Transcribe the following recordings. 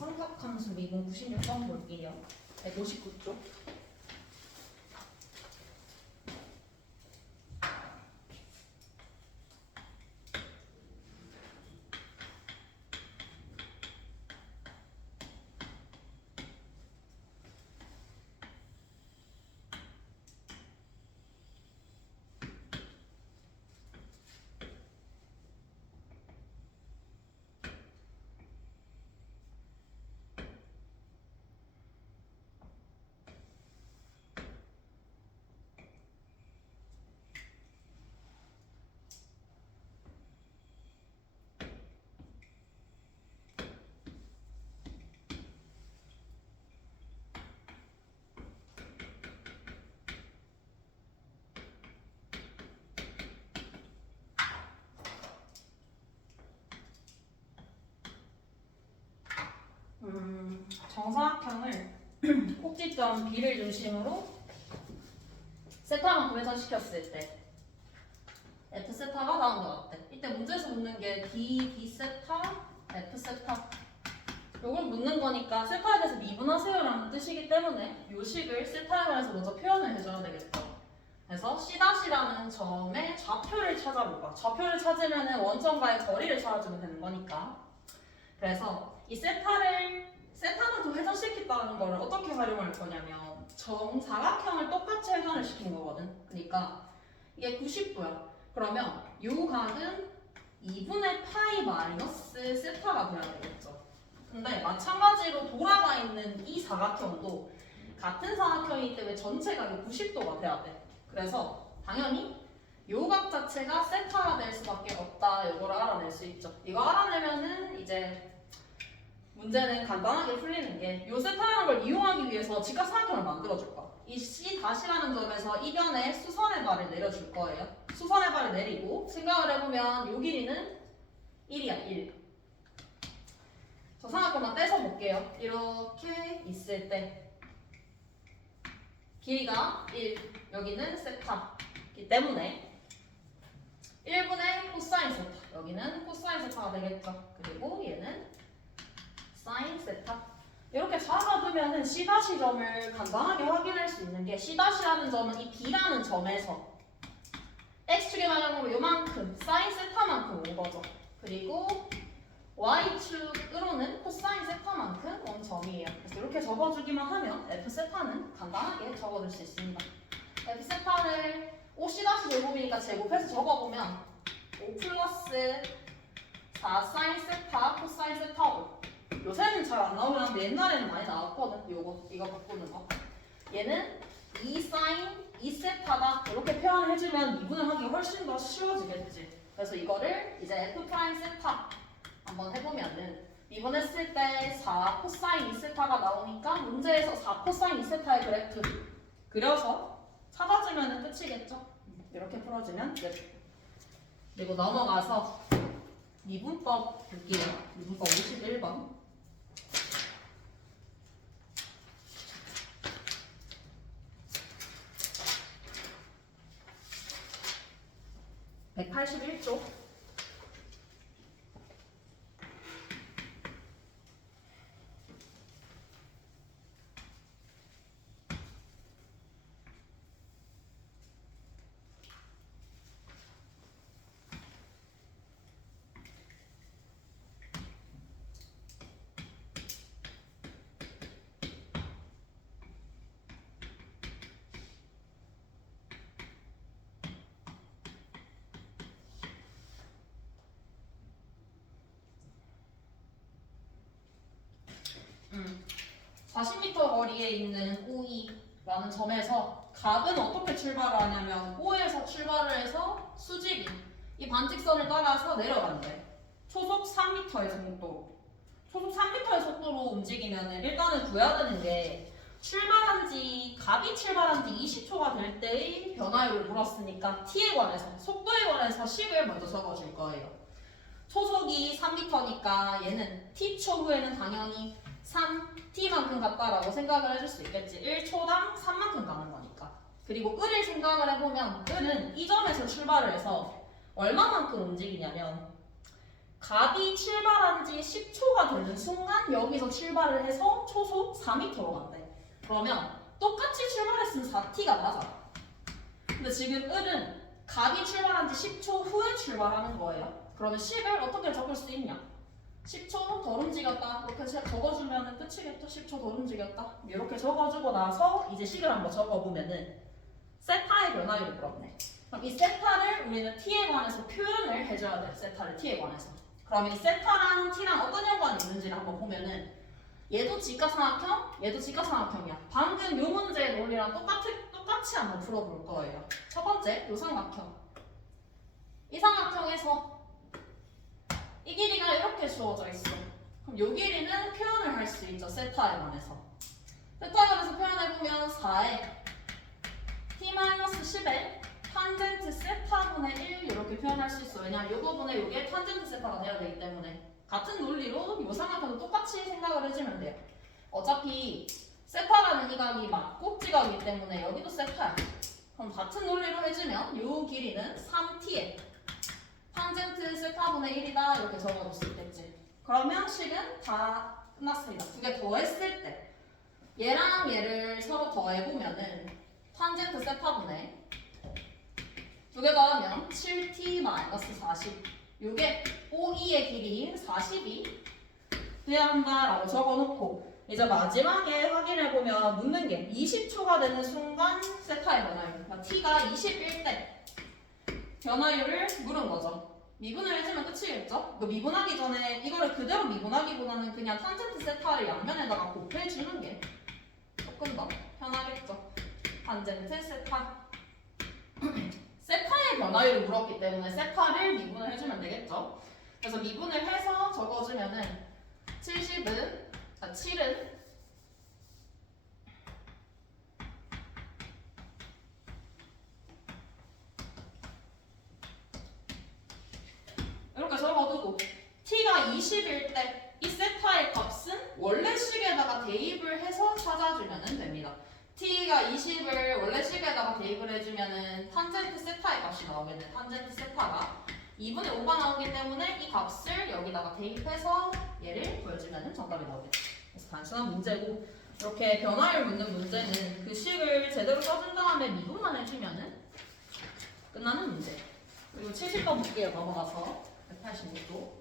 삼각함수 미분 96번 볼게요. 159쪽. 정사각형을 꼭지점 B를 중심으로 세타만큼 해석시켰을 때 F 세타가 나온 것 같아. 이때 문제에서 묻는 게 D, D 세타, F 세타 요걸 묻는 거니까 세타에 대해서 미분하세요 라는 뜻이기 때문에 요 식을 세타에 관해서 먼저 표현을 해줘야 되겠죠. 그래서 C'라는 점의 좌표를 찾아볼까. 좌표를 찾으면 원점과의 거리를 찾아주면 되는 거니까. 그래서 이 세타는 더 회전시켰다는 걸 어떻게 활용할 거냐면 정사각형을 똑같이 회전을 시킨 거거든. 그러니까 이게 90도야. 그러면 요 각은 2분의 파이 마이너스 세타가 돼야 되겠죠. 근데 마찬가지로 돌아가 있는 이 사각형도 같은 사각형이기 때문에 전체 각이 90도가 돼야 돼. 그래서 당연히 요 각 자체가 세타가 될 수밖에 없다. 이걸 알아낼 수 있죠. 이거 알아내면은 이제 문제는 간단하게 풀리는 게 요 세타라는 걸 이용하기 위해서 직각사각형을 만들어줄 거야. 이 C'라는 점에서 이변에 수선의 발을 내려줄 거예요. 수선의 발을 내리고 생각을 해보면 요 길이는 1이야 1. 저 삼각형만 떼서 볼게요. 이렇게 있을 때 길이가 1, 여기는 세타이기 때문에 1분의 코사인 세타, 여기는 코사인 세타가 되겠죠. 그리고 얘는 사인 세타. 이렇게 잡아두면은 C'점을 간단하게 확인할 수 있는 게 C'라는 점은 이 B라는 점에서 X축의 방향으로 요만큼 사인 세타만큼 온 거죠. 그리고 Y축으로는 코사인 세타만큼 온 점이에요. 그래서 이렇게 적어주기만 하면 F 세타는 간단하게 적어줄 수 있습니다. F 세타를 OC' 제곱이니까 제곱해서 적어보면 5 플러스 4 사인 세타 코사인 세타 5. 요새는 잘 안 나오긴 하는데 옛날에는 많이 나왔거든. 이거 바꾸는 거. 얘는 2 사인 2세타다. 이렇게 표현해주면 미분을 하기 훨씬 더 쉬워지겠지. 그래서 이거를 이제 F 프라임 세타 한번 해보면은 미분했을 때 4 코사인 2세타가 나오니까 문제에서 4 코사인 2세타의 그래프 그려서 찾아주면 끝이겠죠. 이렇게 풀어주면 끝. 그리고 넘어가서 미분법 볼게요. 미분법 51번. (181쪽) 음. 40m 거리에 있는 OE라는 점에서 각은 어떻게 출발을 하냐면 O에서 출발을 해서 수직이 이 반직선을 따라서 내려간대. 초속 3m의 속도로. 초속 3m의 속도로 움직이면 일단은 구해야 되는 게 각이 출발한 지 20초가 될 때의 변화율을 물었으니까 t에 관해서, 속도에 관해서 식을 먼저 적어줄 거예요. 초속이 3m니까 얘는 t초 후에는 당연히 3t만큼 갔다라고 생각을 해줄 수 있겠지. 1초당 3만큼 가는 거니까. 그리고 을을 생각을 해보면 을은 이 점에서 출발을 해서 얼마만큼 움직이냐면 값이 출발한 지 10초가 되는 순간 여기서 출발을 해서 초속 4m로 간대. 그러면 똑같이 출발했으면 4t가 맞아. 근데 지금 을은 값이 출발한 지 10초 후에 출발하는 거예요. 그러면 10을 어떻게 적을 수 있냐? 10초 덜 움직였다. 이렇게 적어주면 끝이겠죠? 10초 덜 움직였다. 이렇게 적어주고 나서 이제 식을 한번 적어보면은 세타의 변화율을 물었네. 그럼 이 세타를 우리는 t에 관해서 표현을 해줘야 돼. 세타를 t에 관해서. 그럼 이 세타랑 t랑 어떤 연관이 있는지를 한번 보면은 얘도 직각삼각형, 얘도 직각삼각형이야. 방금 요 문제의 논리랑 똑같이 한번 풀어볼 거예요. 첫 번째, 요 삼각형. 이 삼각형에서 이 길이가 이렇게 주어져 있어. 그럼 요 길이는 표현을 할 수 있죠. 세타에 관해서. 세타에 관해서 표현해보면 4에 t-10에 탄젠트 세타분의 1 이렇게 표현할 수 있어. 왜냐면 이 부분에 이게 탄젠트 세타가 돼야 되기 때문에 같은 논리로 이 삼각형도 똑같이 생각을 해주면 돼요. 어차피 세타라는 이 각이 막꼭지각이기 때문에 여기도 세타야. 그럼 같은 논리로 해주면 이 길이는 3t에 탄젠트 세타분의 1이다 이렇게 적어줄 수 있겠지. 그러면 식은 다 끝났습니다. 두 개 더했을 때 얘랑 얘를 서로 더해보면은 탄젠트 세타분의 두 개 더하면 7t-40 이게 OE의 길이인 40이 돼야 한다라고 적어놓고 이제 마지막에 확인해보면 묻는 게 20초가 되는 순간 세타의 변화율 그러니까 t가 21대 변화율을 물은 거죠. 미분을 해주면 끝이겠죠? 이거 미분하기 전에 이거를 그대로 미분하기보다는 그냥 탄젠트 세타를 양면에다가 곱해주는 게 조금 더 편하겠죠. 탄젠트 세타 세타의 변화율을 물었기 때문에 세타를 미분을 해주면 되겠죠. 그래서 미분을 해서 적어주면은 7은 이렇게 적어두고 t가 20일 때 이 세타의 값은 원래 식에다가 대입을 해서 찾아주면 됩니다. t가 20을 원래 식에다가 대입을 해주면은 탄젠트 세타의 값이 나오겠네. 탄젠트 세타가 2분의 5가 나오기 때문에 이 값을 여기다가 대입해서 얘를 구해주면 정답이 나오겠죠. 그래서 단순한 문제고 이렇게 변화율 묻는 문제는 그 식을 제대로 써준 다음에 미분만 해주면은 끝나는 문제. 그리고 70번 볼게요. 넘어가서 186도.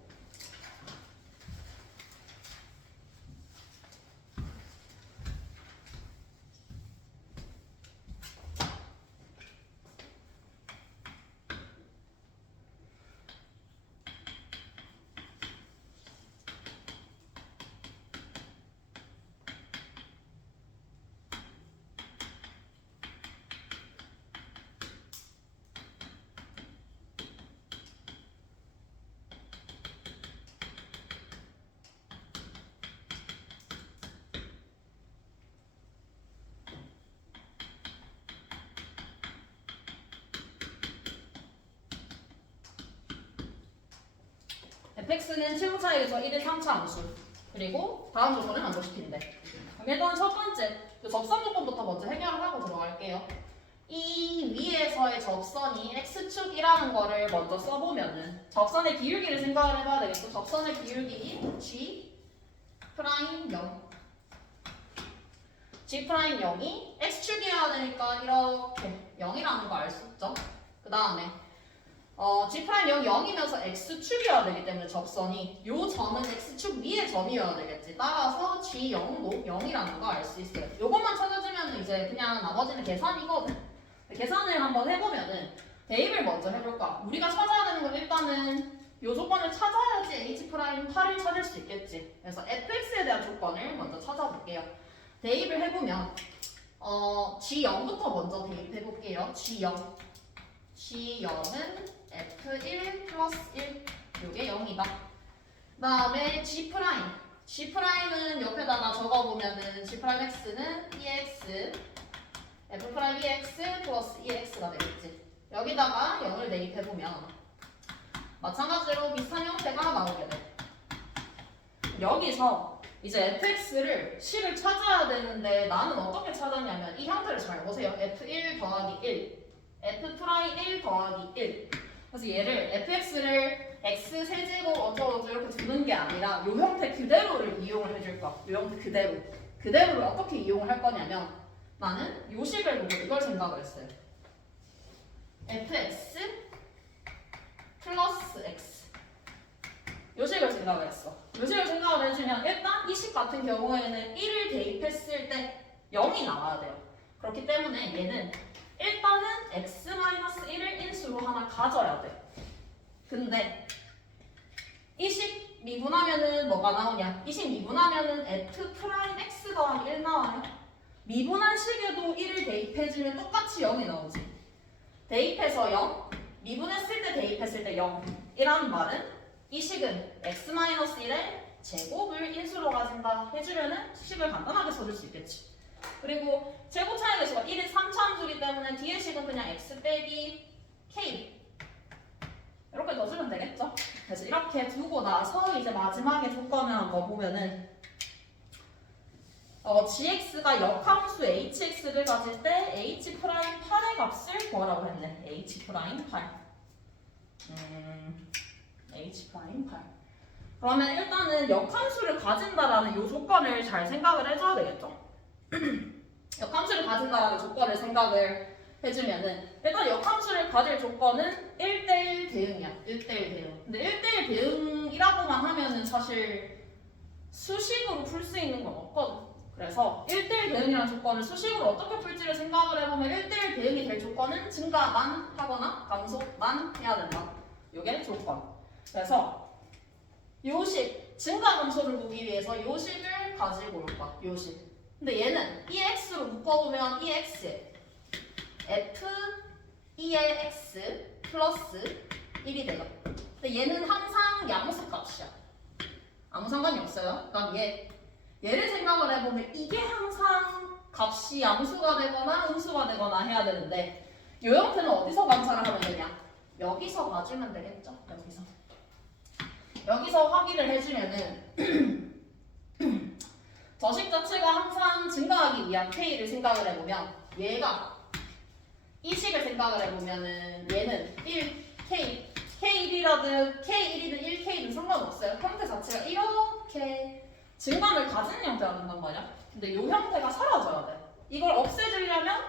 fx는 최고차에서 1의 3차 함수 그리고 다음 조건을 만족시킨대. 그럼 일단 첫 번째 접선 조건부터 먼저 해결을 하고 들어갈게요. 이 위에서의 접선이 x축이라는 거를 먼저 써보면은 접선의 기울기를 생각을 해봐야 되겠죠. 접선의 기울기인 g 프라임 0 g 프라임 0이 x축이어야 되니까 이렇게 0이라는 거 알 수 있죠. 그 다음에 G 프라임 0이면서 X축이어야 되기 때문에 접선이 요 점은 X축 위의 점이어야 되겠지. 따라서 G0도 0이라는 거 알 수 있어요. 요것만 찾아주면 이제 그냥 나머지는 계산이거든. 계산을 한번 해보면은 대입을 먼저 해볼까? 우리가 찾아야 되는 건 일단은 요 조건을 찾아야지 H 프라임 8을 찾을 수 있겠지. 그래서 fx에 대한 조건을 먼저 찾아볼게요. 대입을 해보면 G0부터 먼저 대입해볼게요. G0은 F1 플러스 1 요게 0이다. 그 다음에 G 프라임은 옆에다가 적어보면은 G 프라임 X는 EX F 프라임 EX 플러스 EX가 되겠지. 여기다가 0을 대입해보면 마찬가지로 비슷한 형태가 나오게 돼. 여기서 이제 fx를 식을 찾아야 되는데 나는 어떻게 찾았냐면 이 형태를 잘 보세요. F1 더하기 1 F 프라임 1 더하기 1 그래서 얘를 fx를 x 세제곱 어쩌고저쩌고 이렇게 두는 게 아니라 요 형태 그대로를 이용을 해줄 거야. 요 형태 그대로. 그대로를 어떻게 이용을 할 거냐면 나는 요 식을 보고 이걸 생각을 했어요. fx 플러스 x 요 식을 생각을 했어. 요 식을 생각을 해주면 일단 이 식 같은 경우에는 1을 대입했을 때 0이 나와야 돼요. 그렇기 때문에 얘는 일단은 x-1을 인수로 하나 가져야 돼. 근데 이 식 미분하면은 뭐가 나오냐? 이 식 미분하면은 f'(x) 더하기 1 나와요. 미분한 식에도 1을 대입해주면 똑같이 0이 나오지. 대입해서 0, 미분했을 때 대입했을 때 0 이라는 말은 이 식은 x-1의 제곱을 인수로 가진다 해주면은 식을 간단하게 써줄 수 있겠지. 그리고 제곱 차이 계수가 1인 3차함수기 때문에 뒤에 식은 그냥 x 빼기 k 이렇게 넣어주면 되겠죠? 그래서 이렇게 두고 나서 이제 마지막에 조건을 한번 보면은 gx가 역함수 hx를 가질 때 h'8의 값을 구하라고 했네. h'8 h'8 그러면 일단은 역함수를 가진다라는 이 조건을 잘 생각을 해줘야 되겠죠? 역함수를 가진다라는 조건을 생각을 해주면은 일단 역함수를 가질 조건은 1대1 대응이야. 1대1 대응. 근데 1대1 대응이라고만 하면은 사실 수식으로 풀 수 있는 건 없거든. 그래서 1대1 대응이라는 조건을 수식으로 어떻게 풀지를 생각을 해보면 1대1 대응이 될 조건은 증가만 하거나 감소만 해야 된다. 이게 조건. 그래서 요식, 증가 감소를 보기 위해서 요식을 가지고 올 거야. 요식. 근데 얘는 이 x로 묶어보면 이 x에 f 2의 x 플러스 1이 돼요. 근데 얘는 항상 양수 값이야. 아무 상관이 없어요. 그럼 얘를 생각을 해보면 이게 항상 값이 양수가 되거나 음수가 되거나 해야 되는데 이 형태는 어디서 관찰을 하면 되냐? 여기서 봐주면 되겠죠? 여기서 확인을 해주면은 저식 자체가 항상 증가하기 위한 k를 생각을 해보면 얘가 이 식을 생각을 해보면은 얘는 1k k1이라든 k1이든 1k든 상관없어요. 형태 자체가 이렇게 증감을 가진 형태가 된단 말이야. 근데 이 형태가 사라져야 돼. 이걸 없애주려면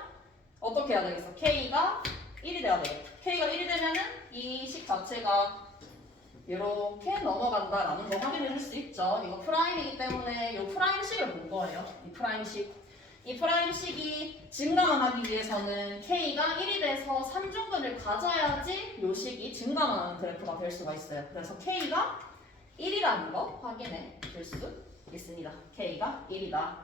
어떻게 해야 되겠어? k가 1이 돼야 되겠다. k가 1이 되면은 이 식 자체가 이렇게 넘어간다라는 거 확인해 줄 수 있죠. 이거 프라임이기 때문에 이 프라임식을 본 거예요. 이 프라임식. 이 프라임식이 증가만 하기 위해서는 k가 1이 돼서 3중근을 가져야지 이 식이 증가만 하는 그래프가 될 수가 있어요. 그래서 k가 1이라는 거 확인해 줄 수 있습니다. k가 1이다.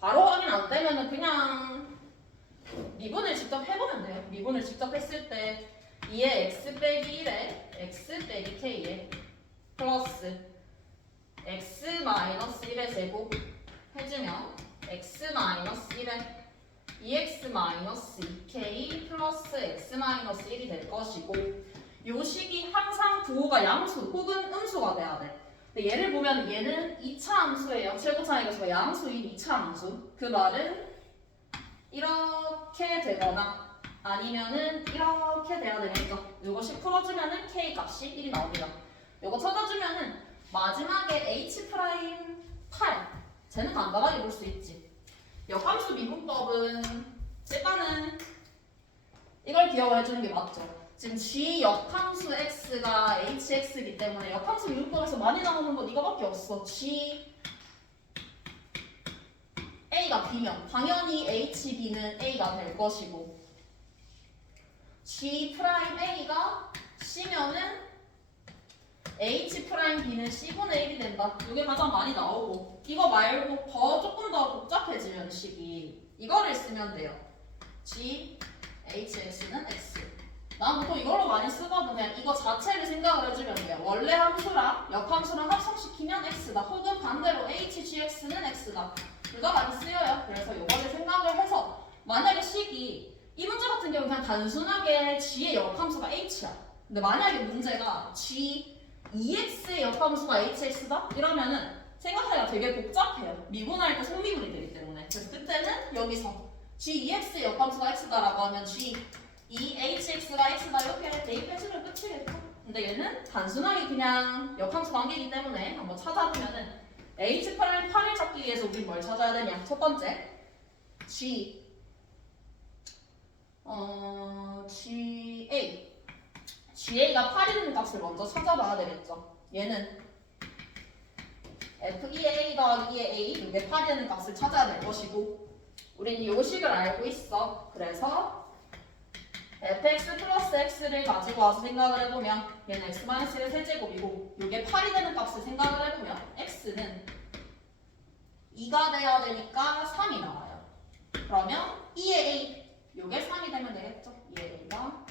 바로 확인 안 되면은 그냥 미분을 직접 해보면 돼요. 미분을 직접 했을 때 2의 x 빼기 1에 x 빼기 k에 플러스 x 마이너스 1의 제곱 해주면 x 마이너스 1에 2x 마이너스 2k 플러스 x 마이너스 1이 될 것이고 요 식이 항상 부호가 양수 혹은 음수가 돼야 돼. 근데 얘를 보면 얘는 2차 함수예요. 최고차의 계수가 양수인 2차 함수. 그 말은 이렇게 되거나 아니면은 이렇게 돼야 되겠죠. 이것이 풀어주면은 k 값이 1이 나옵니다. 이거 찾아주면은 마지막에 h'8 쟤는 간단하게 볼 수 있지. 역함수 미분법은 일단은 이걸 기억해주는 게 맞죠. 지금 g 역함수 x가 hx이기 때문에 역함수 미분법에서 많이 나오는 건 이거밖에 없어. g a가 b면 당연히 hb는 a가 될 것이고 g 프라임 a가 c면은 h'b는 c분의 1이 된다. 이게 가장 많이 나오고 이거 말고 조금 더 복잡해지면 식이 이거를 쓰면 돼요. g hx는 x. 난 보통 이걸로 많이 쓰거든. 그냥 이거 자체를 생각을 해주면 돼요. 원래 함수랑 역함수랑 합성시키면 x다. 혹은 반대로 hgx는 x다. 둘 다 많이 쓰여요. 그래서 이거를 생각을 해서 만약에 식이 이 문제 같은 경우는 그냥 단순하게 g의 역함수가 h야. 근데 만약에 문제가 g 2x의 역함수가 hx다? 이러면은 생각하기가 되게 복잡해요. 미분할 때 속미분이 되기 때문에. 그래서 그때는 여기서 g 2x의 역함수가 x다라고 하면 g 이 hx가 x다 이렇게 대입해주면 끝이겠죠. 근데 얘는 단순하게 그냥 역함수 관계이기 때문에 한번 찾아보면은 h'을 8을 찾기 위해서 우리 뭘 찾아야 되냐? 첫 번째 g GA가 8이라는 값을 먼저 찾아봐야 되겠죠. 얘는 F2의 A 더하기 2의 A 이게 8이라는 값을 찾아야 될 것이고 우린 이 식을 알고 있어. 그래서 fx 플러스 x를 가지고 와서 생각을 해보면 얘는 x-1의 세제곱이고 이게 8이 되는 값을 생각을 해보면 x는 2가 돼야 되니까 3이 나와요. 그러면 2의 A 이게 3이 되면 되겠죠. 2의 A가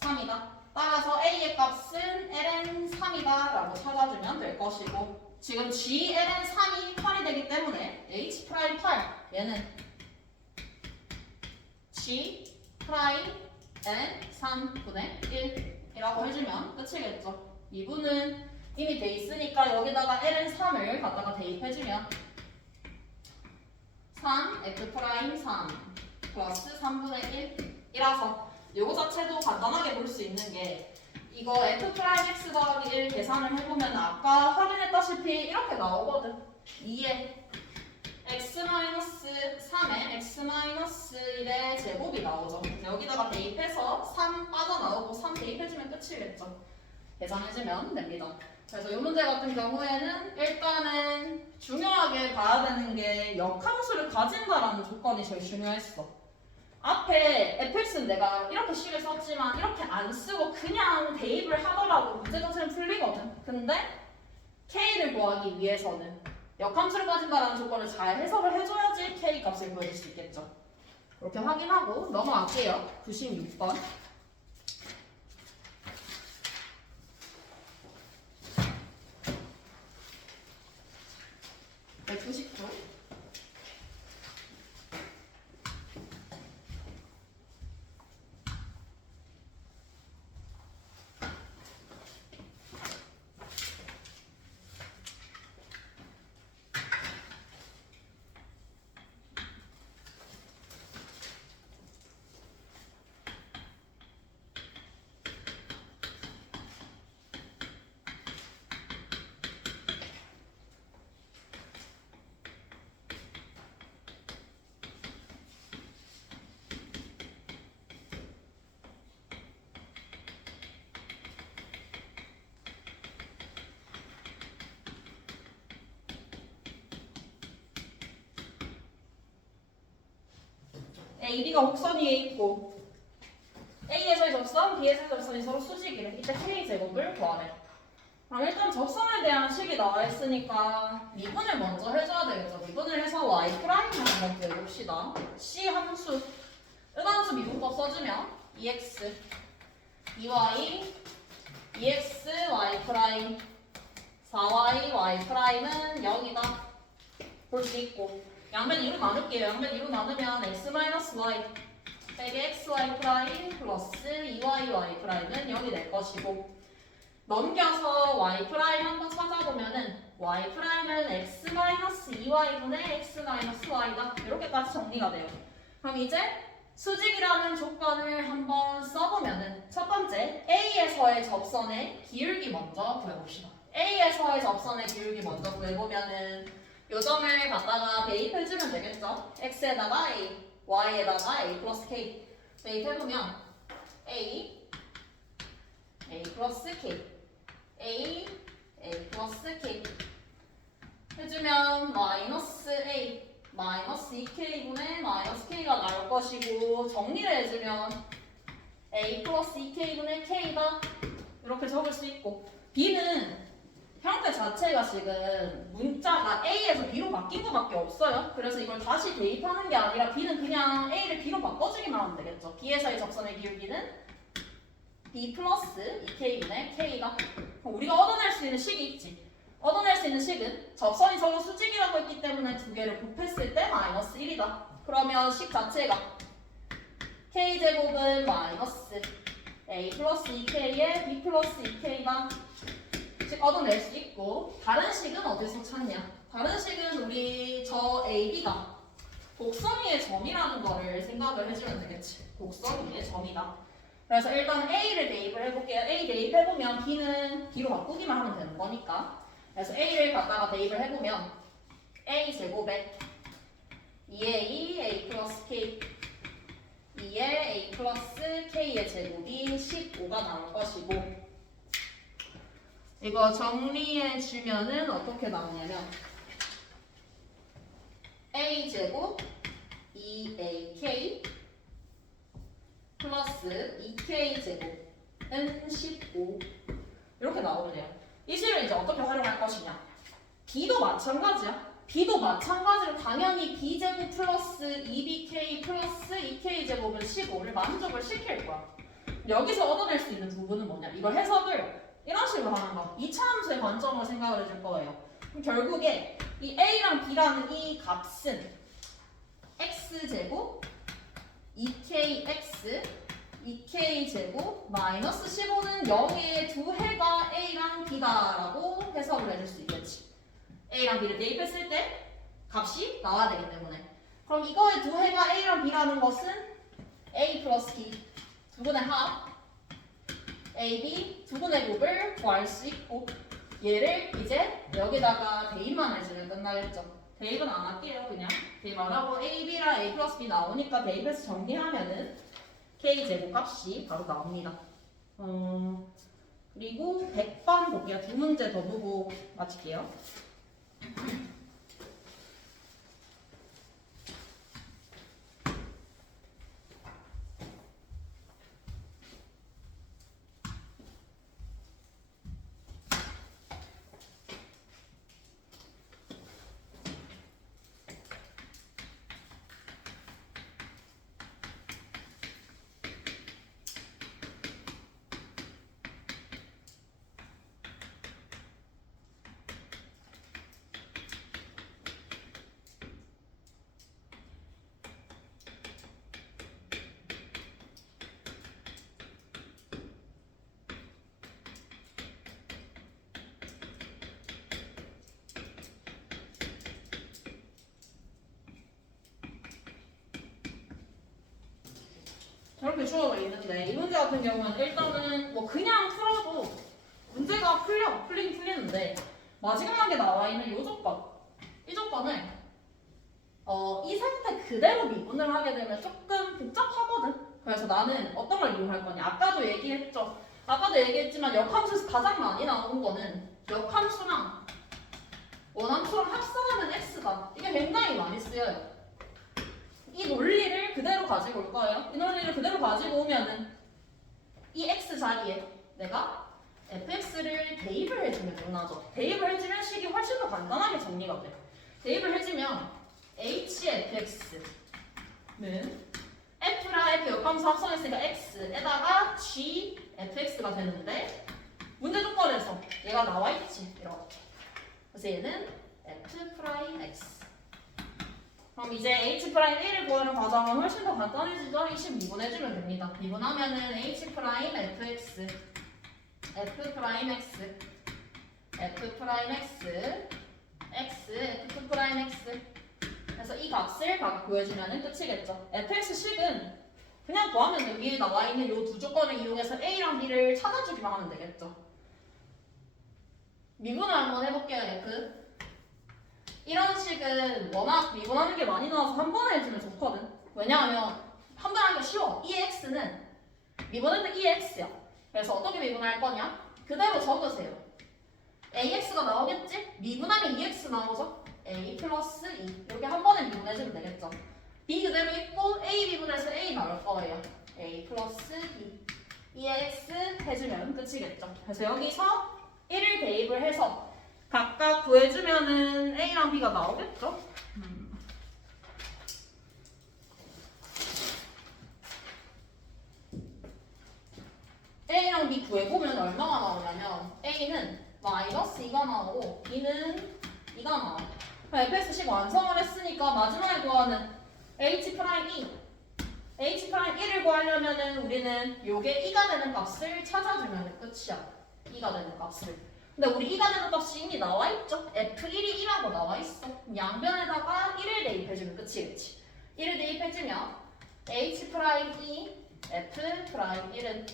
3이다. 따라서 A의 값은 ln 3이다 라고 찾아주면 될 것이고 지금 G ln 3이 8이 되기 때문에 H 프라임 8 얘는 G 프라임 n 3분의 1이라고 해주면 끝이겠죠. 2분은 이미 돼 있으니까 여기다가 ln 3을 갖다가 대입해주면 3 f 프라임 3 플러스 3분의 1이라서 이거 자체도 간단하게 볼 수 있는 게 이거 f 프라임 x 더하기 1 계산을 해보면 아까 확인했다시피 이렇게 나오거든. 2에 x-3에 x-1의 제곱이 나오죠. 여기다가 대입해서 3 빠져나오고 3 대입해주면 끝이겠죠. 계산해주면 됩니다. 그래서 이 문제 같은 경우에는 일단은 중요하게 봐야 되는 게 역함수를 가진다라는 조건이 제일 중요했어. 앞에 fx는 내가 이렇게 식을 썼지만 이렇게 안 쓰고 그냥 대입을 하더라도 문제 자체는 풀리거든. 근데 k를 구하기 위해서는 역함수를 가진다라는 조건을 잘 해석을 해줘야지 k 값을 구해줄 수 있겠죠. 그렇게 확인하고 넘어갈게요. 96번. 199. A, B가 곡선 위에 있고 A에서의 접선, B에서의 접선이 서로 수직이래. 이때 K 제곱을 구하래. 그럼 일단 접선에 대한 식이 나와 있으니까 미분을 먼저 해줘야 되겠죠. 미분을 해서 y 프라임을 한번 구해봅시다. C 함수, 음함수 미분법 써주면 2x, 2y, 2x, y 프라임, 4y, y 프라임은 0이다. 볼 수 있고 양변 2로 나눌게요. 양변 2로 나누면 x-y 빼기 xy 프라임 플러스 2y y 프라임은 0이 될 것이고 넘겨서 y 프라임 한번 찾아보면은 y 프라임은 x-2y분의 x-y다. 이렇게까지 정리가 돼요. 그럼 이제 수직이라는 조건을 한번 써보면은 첫 번째 A에서의 접선의 기울기 먼저 구해봅시다. A에서의 접선의 기울기 먼저 구해보면은 요 점을 갖다가 대입해주면 되겠죠. x에다가 a, y에다가 a 플러스 k 대입해보면 a 플러스 k, a 플러스 k 해주면 마이너스 a, 마이너스 2k분의 마이너스 k가 나올 것이고 정리를 해주면 a 플러스 2k분의 k가 이렇게 적을 수 있고 b는 형태 자체가 지금 문자가 A에서 B로 바뀐 것밖에 없어요. 그래서 이걸 다시 대입하는 게 아니라 B는 그냥 A를 B로 바꿔주기만 하면 되겠죠. B에서의 접선의 기울기는 B 플러스 2K분의 K다. 우리가 얻어낼 수 있는 식이 있지. 얻어낼 수 있는 식은 접선이 서로 수직이라고 했기 때문에 두 개를 곱했을 때 마이너스 1이다. 그러면 식 자체가 K제곱은 마이너스 A 플러스 2K에 B 플러스 2K다. 얻어낼 수 있고 다른 식은 어디서 찾냐? 다른 식은 우리 저 AB가 곡선 위의 점이라는 거를 생각을 해주면 되겠지. 곡선 위의 점이다. 그래서 일단 A를 대입을 해볼게요. A 대입해보면 B는 B로 바꾸기만 하면 되는 거니까. 그래서 A를 갖다가 대입을 해보면 A 제곱에 2A, A 플러스 K 2에 A 플러스 K의 제곱이 15가 나올 것이고 이거 정리해주면은 어떻게 나오냐면 A 제곱 2AK 플러스 2K 제곱은 15 이렇게 나오네요. 이 식을 이제 어떻게 활용할 것이냐? B도 마찬가지야. B도 마찬가지로 당연히 B제곱 플러스 2BK 플러스 2K 제곱은 15를 만족을 시킬 거야. 여기서 얻어낼 수 있는 부분은 뭐냐? 이걸 해석을 이런 식으로 하는 거. 이차함수의 관점으로 생각을 해줄 거예요. 그럼 결국에 이 A랑 B라는 이 값은 X제곱 2KX 2K제곱 마이너스 15는 0의 두 해가 A랑 B다라고 해석을 해줄 수 있겠지. A랑 B를 대입했을 때 값이 나와야 되기 때문에 그럼 이거의 두 해가 A랑 B라는 것은 A 플러스 B 두 분의 합 AB 두 분의 곱을 구할 수 있고 얘를 이제 여기다가 대입만 해주면 끝나겠죠. 대입은 안 할게요. 그냥 대입 안 하고 AB랑 A 플러스 B 나오니까 대입해서 정리하면은 K 제곱 값이 바로 나옵니다. 그리고 100번 볼게요. 두 문제 더 보고 마칠게요. 저렇게 주어가 있는데 이 문제 같은 경우는 일단은 뭐 그냥 풀어도 문제가 풀리긴 풀리는데 마지막에 나와 있는 이 조건 이 조건을 이 상태 그대로 미분을 하게 되면 조금 복잡하거든. 그래서 나는 어떤 걸 이용할 거냐. 아까도 얘기했지만 역함수에서 가장 많이 나오는 거는 역함수랑 원함수랑 합성하면 x다. 이게 굉장히 많이 쓰여요. 이 논리를 그대로 가지고 올 거예요. 이 논리를 그대로 가지고 오면은 이 x 자리에 내가 fx를 대입을 해주면 끝나죠. 대입을 해주면 식이 훨씬 더 간단하게 정리가 돼. 대입을 해주면 hfx는 f랑 f 역함수 합성했으니까 x에다가 gfx가 되는데 문제 조건에서 얘가 나와 있지. 이렇게. 그래서 얘는 f'(x) 그럼 이제 h'1을 구하는 과정은 훨씬 더 간단해지죠. 이 식 미분해주면 됩니다. 미분하면은 h'fx, f'x, f'x, x, f'x 그래서 이 값을 각각 구해주면 끝이겠죠. fx식은 그냥 구하면 여기에 나와 있는 이 두 조건을 이용해서 a랑 b를 찾아주기만 하면 되겠죠. 미분을 한번 해볼게요. f 이런 식은 워낙 미분하는 게 많이 나와서 한 번에 해주면 좋거든. 왜냐하면 한 번 하기가 쉬워. 이 x는 미분할 때 이 x야. 그래서 어떻게 미분할 거냐? 그대로 적으세요. ax가 나오겠지? 미분하면 2x 나오죠? a 플러스 2 이렇게 한 번에 미분해주면 되겠죠. b 그대로 있고 a 미분해서 a 나올 거예요. a 플러스 b 2x 해주면 끝이겠죠. 그래서 여기서 1을 대입을 해서 각각 구해주면은 A랑 B가 나오겠죠? A랑 B 구해보면 얼마가 나오냐면 A는 마이너스 2가 나오고 B는 2가 나와요. fx식 완성을 했으니까 마지막에 구하는 h'2 h'1을 구하려면은 우리는 요게 2가 되는 값을 찾아주면 끝이야. 2가 되는 값을. 근데 우리 2가 되는 값이 이미 나와있죠? f1이 2라고 나와있어. 양변에다가 1을 대입해주면 끝이겠지. 1을 대입해주면 H'2 F'1은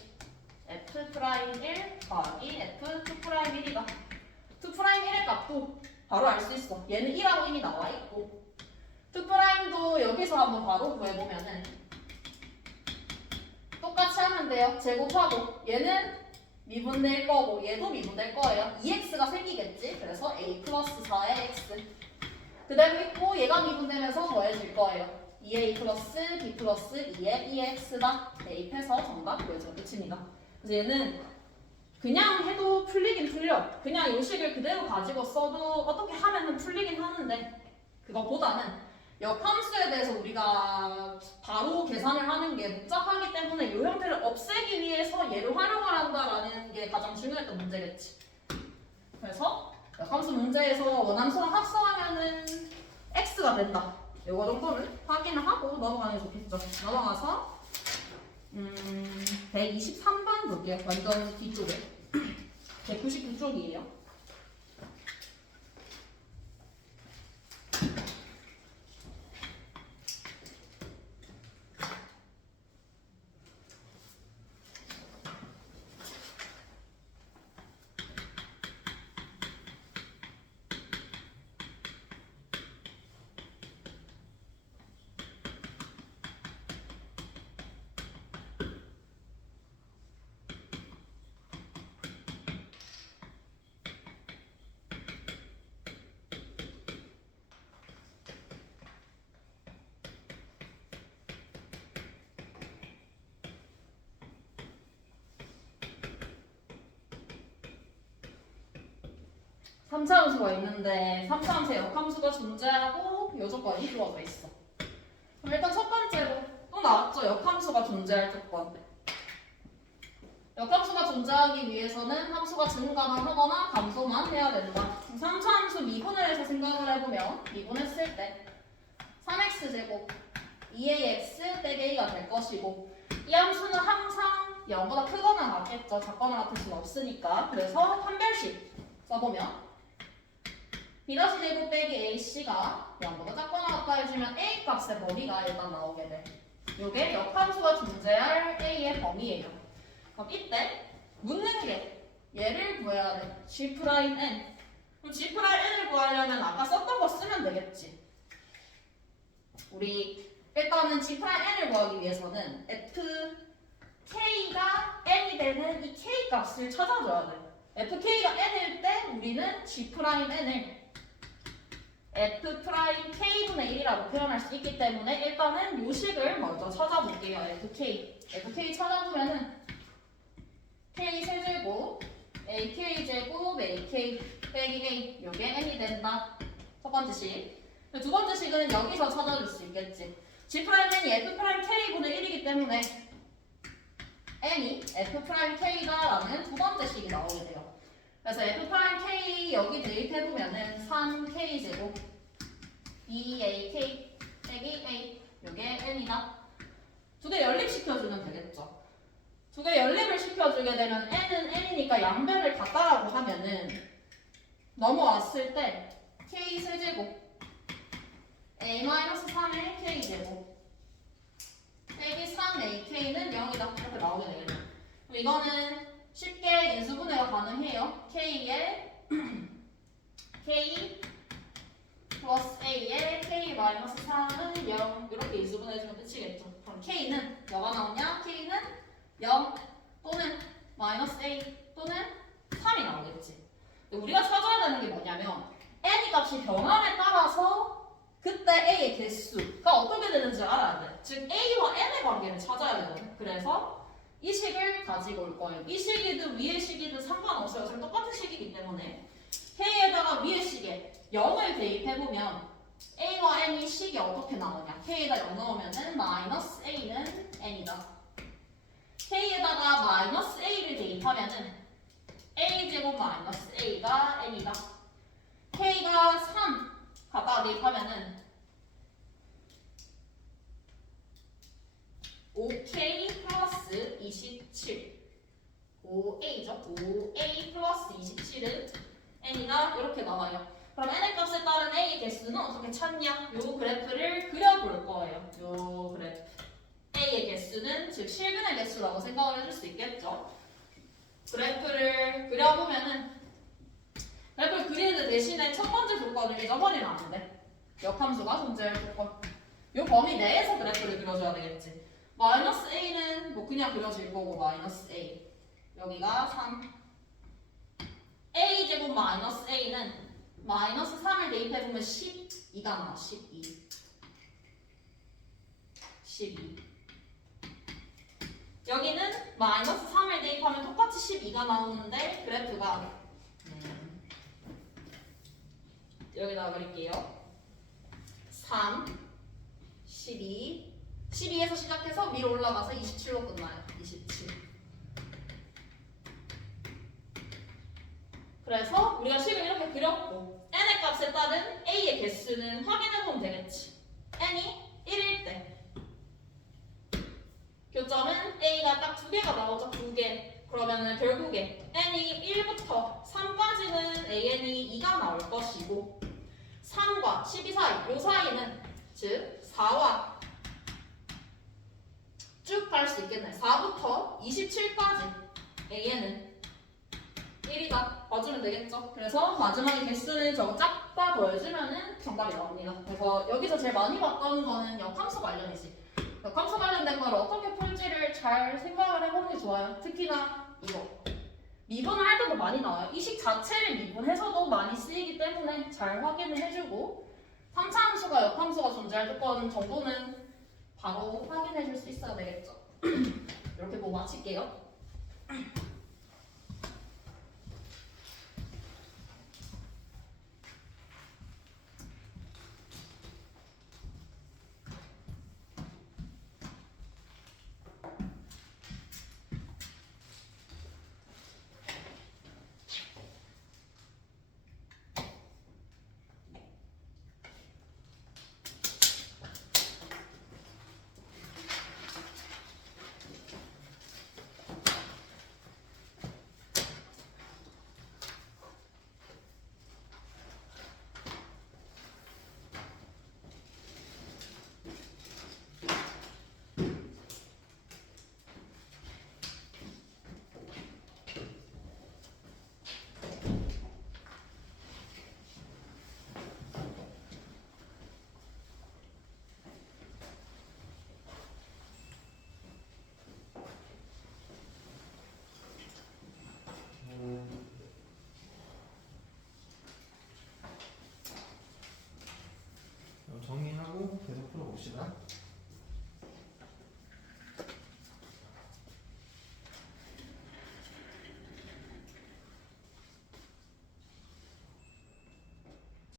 F'1 더하기 F2'1이다. 2'1의 값도 바로 알 수 있어. 얘는 1하고 이미 나와 있고 2'도 여기서 한번 바로 구해보면은 똑같이 하면 돼요. 제곱하고 얘는 미분될 거고 얘도 미분될 거예요. 2x가 생기겠지. 그래서 a 플러스 4의 x 그대로 있고 얘가 미분되면서 더해질 거예요. 2a 플러스 b 플러스 2의 2x다. 대입해서 정답 보여줘. 끝입니다. 그래서 얘는 그냥 해도 풀리긴 풀려. 그냥 이 식을 그대로 가지고 써도 어떻게 하면은 풀리긴 하는데 그거보다는 역함수에 대해서 우리가 바로 계산을 하는 게 복잡하기 때문에 이 형태를 없애기 위해서 얘를 활용을 한다라는 게 가장 중요했던 문제겠지. 그래서 역함수 문제에서 원함수랑 합성하면은 x가 된다. 이거 정도는 확인을 하고 넘어가는 게 좋겠죠. 넘어가서 123번 볼게요. 완전 뒤쪽에 199쪽이에요. 삼차함수가 있는데 삼차함수에 역함수가 존재하고 요조건이 주어져 있어. 그럼 일단 첫 번째로 또 나왔죠. 역함수가 존재할 조건. 역함수가 존재하기 위해서는 함수가 증가만 하거나 감소만 해야 된다. 삼차함수 미분을 해서 생각을 해보면 미분했을 때 3x제곱 2ax 빼기 a가 될 것이고 이 함수는 항상 0보다 크거나 같겠죠. 작거나 같을 수는 없으니까. 그래서 판별식 써보면 b-제곱 빼기 ac가 0보다 작거나 같다 해주면 a 값의 범위가 일단 나오게 돼. 이게 역함수가 존재할 a의 범위예요. 그럼 이때 묻는 게 얘를 구해야 돼. G'N. 그럼 G'N을 구하려면 아까 썼던 거 쓰면 되겠지. 우리 일단은 G'N을 구하기 위해서는 fk가 n이 되는 이 k 값을 찾아줘야 돼. fk가 n일 때 우리는 G'n을 f'k분의 1이라고 표현할 수 있기 때문에 일단은 요식을 먼저 찾아볼게요. fk 찾아보면은 k 세제곱 ak제곱 ak 빼기 a 요게 n이 된다. 첫 번째 식. 두 번째 식은 여기서 찾아줄 수 있겠지. G'n이 f'k분의 1이기 때문에 n이 f'k다라는 두 번째 식이 나오게 돼요. 그래서 f'k 여기 대입해보면은 3k제곱 2ak 빼기 a 요게 n이다. 두 개 연립시켜주면 되겠죠. 두 개 연립을 시켜주게 되면 n은 n이니까 양변을 같다라고 하면은 넘어왔을 때 k 세제곱 a-3의 k제곱 빼기 3ak는 0이다. 이렇게 나오게 되겠죠. 이거는 쉽게 인수분해가 가능해요. k에 k 플러스 a에 k-3은 0 이렇게 인수분해해주면 끝이겠죠. 그럼 k는 뭐가 나오냐? k는 0 또는 마이너스 a 또는 3이 나오겠지. 우리가 찾아야 되는 게 뭐냐면 n 값이 변함에 따라서 그때 a의 개수가 어떻게 되는지 알아야 돼. 즉 a와 n의 관계를 찾아야 되거든. 그래서 이 식을 가지고 올 거예요. 이 식이든 위의 식이든 상관없어요. 어차피 똑같은 식이기 때문에 k에다가 위의 식에 0을 대입해보면 a와 n이 식이 어떻게 나오냐. k에다 0 넣으면은 마이너스 a는 n이다. k에다가 마이너스 a를 대입하면은 a제곱 마이너스 a가 n이다. k가 3 갖다가 대입하면은 5k 플러스 27 5a죠. 5a 플러스 27은 n이다. 이렇게 나와요. 그럼 n의 값에 따른 a 개수는 어떻게 찾냐? 요 그래프를 그려볼 거예요. 개수는 즉 실근의 개수라고 생각을 해줄 수 있겠죠. 그래프를 그려보면은 그래프를 그리는데 대신에 첫 번째 조건을 잊어버리면 안 돼. 역함수가 존재할 조건. 요 범위 내에서 그래프를 그려줘야 되겠지. 마이너스 a는 뭐 그냥 그려질 거고 마이너스 a. 여기가 3. a 제곱 마이너스 a는 마이너스 3을 대입해보면 12가 나와. 12. 12. 여기는 마이너스 3을 대입하면 똑같이 12가 나오는데 그래프가 여기다가 그릴게요. 3, 12, 12에서 시작해서 위로 올라가서 27로 끝나요. 27. 그래서 우리가 식을 이렇게 그렸고 n의 값에 따른 a의 개수는 확인해보면 되겠지. n이 1일 때 교점은 a가 딱 2개가 나오죠. 2개. 그러면은 결국에 n이 1부터 3까지는 an이 2가 나올 것이고 3과 12 사이, 요 사이는 즉 4와 쭉 갈 수 있겠네. 4부터 27까지 an은 1이다. 봐주면 되겠죠. 그래서 마지막에 개수는 저거 짝다 더해주면은 정답이 나옵니다. 그래서 여기서 제일 많이 봤던 거는 역함수 관련이지. 역함수 관련된 걸 어떻게 풀지를 잘 생각을 해보는 게 좋아요. 특히나 이거. 미분을 할 때도 많이 나와요. 이 식 자체를 미분해서도 많이 쓰이기 때문에 잘 확인을 해주고 3차 함수가 역함수가 존재할 조건 정도는 바로 확인해 줄 수 있어야 되겠죠. 이렇게 보고 마칠게요. 정리하고 계속 풀어봅시다.